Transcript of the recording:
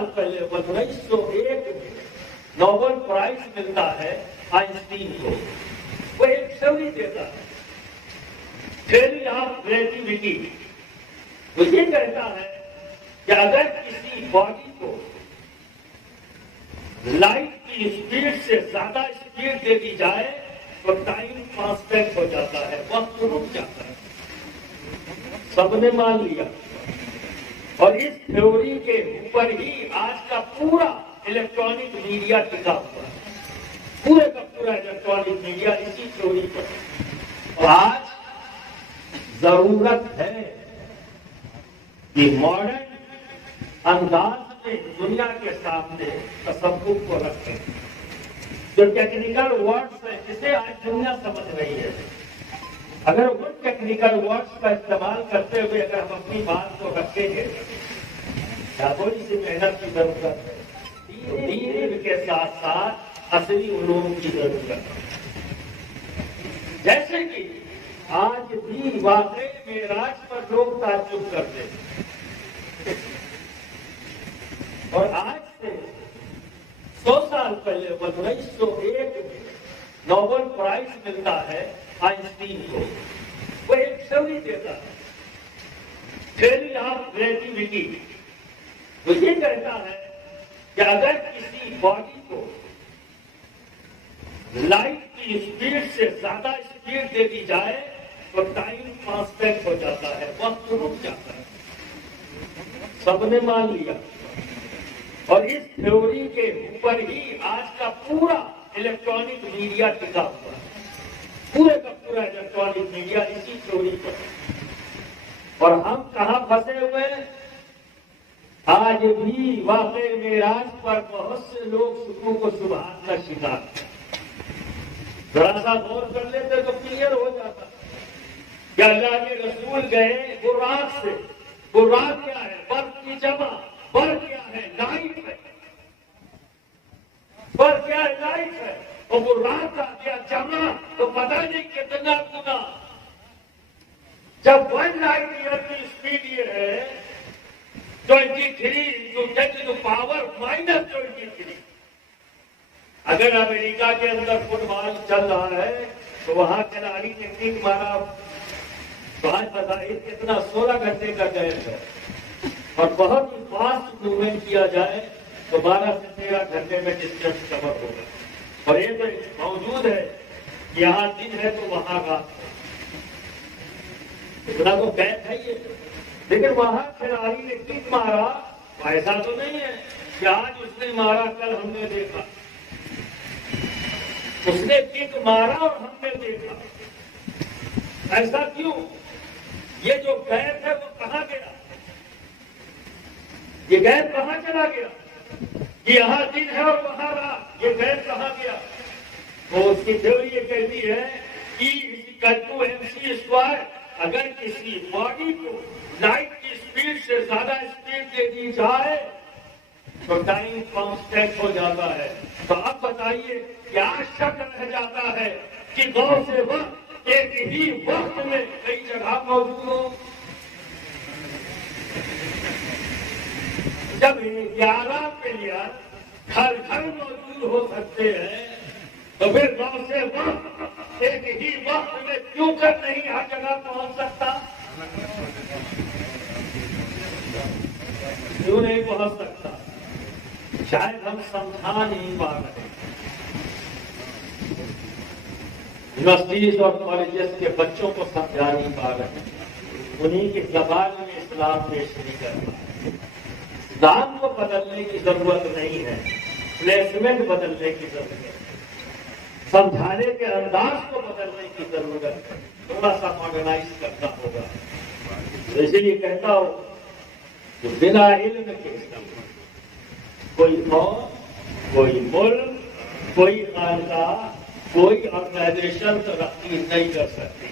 साल पहले 1901 में नोबेल प्राइज मिलता है आइंस्टीन को। वो एक थ्योरी देता है, थ्योरी ऑफ रिलेटिविटी। वो ये कहता है कि अगर किसी बॉडी को लाइट की स्पीड से ज्यादा स्पीड दे दी जाए तो टाइम कांस्टेंट हो जाता है, वक्त रुक जाता है। सबने मान लिया और इस थ्योरी के ऊपर ही आज का पूरा इलेक्ट्रॉनिक मीडिया टिका हुआ है। पूरे का पूरा इलेक्ट्रॉनिक मीडिया इसी थ्योरी पर। और आज जरूरत है कि मॉडर्न अंदाज में दुनिया के सामने तसव्वुफ को रखें। जो टेक्निकल वर्ड्स है जिसे आज दुनिया समझ रही है, अगर उन टेक्निकल वर्ड्स का इस्तेमाल करते हुए अगर हम अपनी बात को रखेंगे, थोड़ी सी मेहनत की जरूरत है, दीन के साथ साथ असली उलूम की जरूरत है। जैसे कि आज भी वाकई मेराज पर लोग ताज्जुब करते हैं और आज से 100 साल पहले 1901 में नोबेल प्राइज मिलता है आइंस्टीन को। वो एक थ्योरी देता है, थ्योरी ऑफ रिलेटिविटी। वो ये कहता है कि अगर किसी बॉडी को लाइट की स्पीड से ज्यादा स्पीड दे दी जाए तो टाइम कांस्टेंट हो जाता है, वक्त रुक जाता है। सबने मान लिया और इस थ्योरी के ऊपर ही आज का पूरा इलेक्ट्रॉनिक मीडिया टिका हुआ है। पूरे का पूरा इलेक्ट्रॉनिक मीडिया इसी थ्योरी पर। और हम कहां फंसे हुए हैं? आज भी वाकई मेराज पर बहुत से लोग सुकून को सुबहान का शिकार हैं। जरा सा गौर कर लेते तो क्लियर हो जाता कि अल्लाह के रसूल गए बुर्राक से। बुर्राक क्या है? बर्फ की जमा। बर्फ क्या है? लाइट है। बर्फ क्या है? लाइट है। और बुर्राक का क्या जमा तो पता नहीं कितना गुना। जब 1 लाइट ईयर की स्पीड ये है 23 into 10 to the power -23। अगर अमेरिका के अंदर फुटबॉल चल रहा है तो वहां खिलाड़ी ने किक मारा, बात बताइए कितना 16 घंटे का गैप है। और बहुत ही फास्ट मूवमेंट किया जाए तो 12 से 13 घंटे में डिस्टेंस कवर होगा। और ये तो मौजूद है, यहाँ दिन है तो वहां रात है, इतना तो गैप है ये। लेकिन वहां खिलाड़ी ने किक मारा, ऐसा तो नहीं है कि आज उसने मारा कल हमने देखा। उसने किक मारा और हमने देखा। ऐसा क्यों? ये जो गैप है वो कहां गया? ये गैप कहां चला गया? कि यहां दिन है और वहां रात, ये गैप कहां गया? तो उसकी थ्योरी ये कहती है E=mc²। अगर किसी बॉडी को लाइट की स्पीड से ज्यादा स्पीड दे दी जाए तो टाइम कांस्टेंट हो जाता है। तो अब बताइए क्या शक रह जाता है कि गौर से वक्त एक ही वक्त में कई जगह मौजूद हो? जब 11 बिलियन घर घर मौजूद हो सकते हैं तो फिर गौर से वक्त एक ही वक्त में क्यों कर नहीं हर जगह पहुंच सकता? क्यों नहीं पहुंच सकता? शायद हम समझा नहीं पा रहे। यूनिवर्सिटीज और कॉलेजेस के बच्चों को समझा नहीं पा रहे। उन्हीं की जबान में इस्लाम पेश नहीं कर रहा। इस्लाम को बदलने की जरूरत नहीं है, प्लेसमेंट बदलने की जरूरत है, समझाने के अंदाज को बदलने की जरूरत है, थोड़ा सा मॉडर्नाइज करना होगा। तो इसलिए कहता हूं कि बिना इल्म के कोई कौम, कोई मुल्क, कोई खानका, कोई ऑर्गेनाइजेशन तरक्की नहीं कर सकती।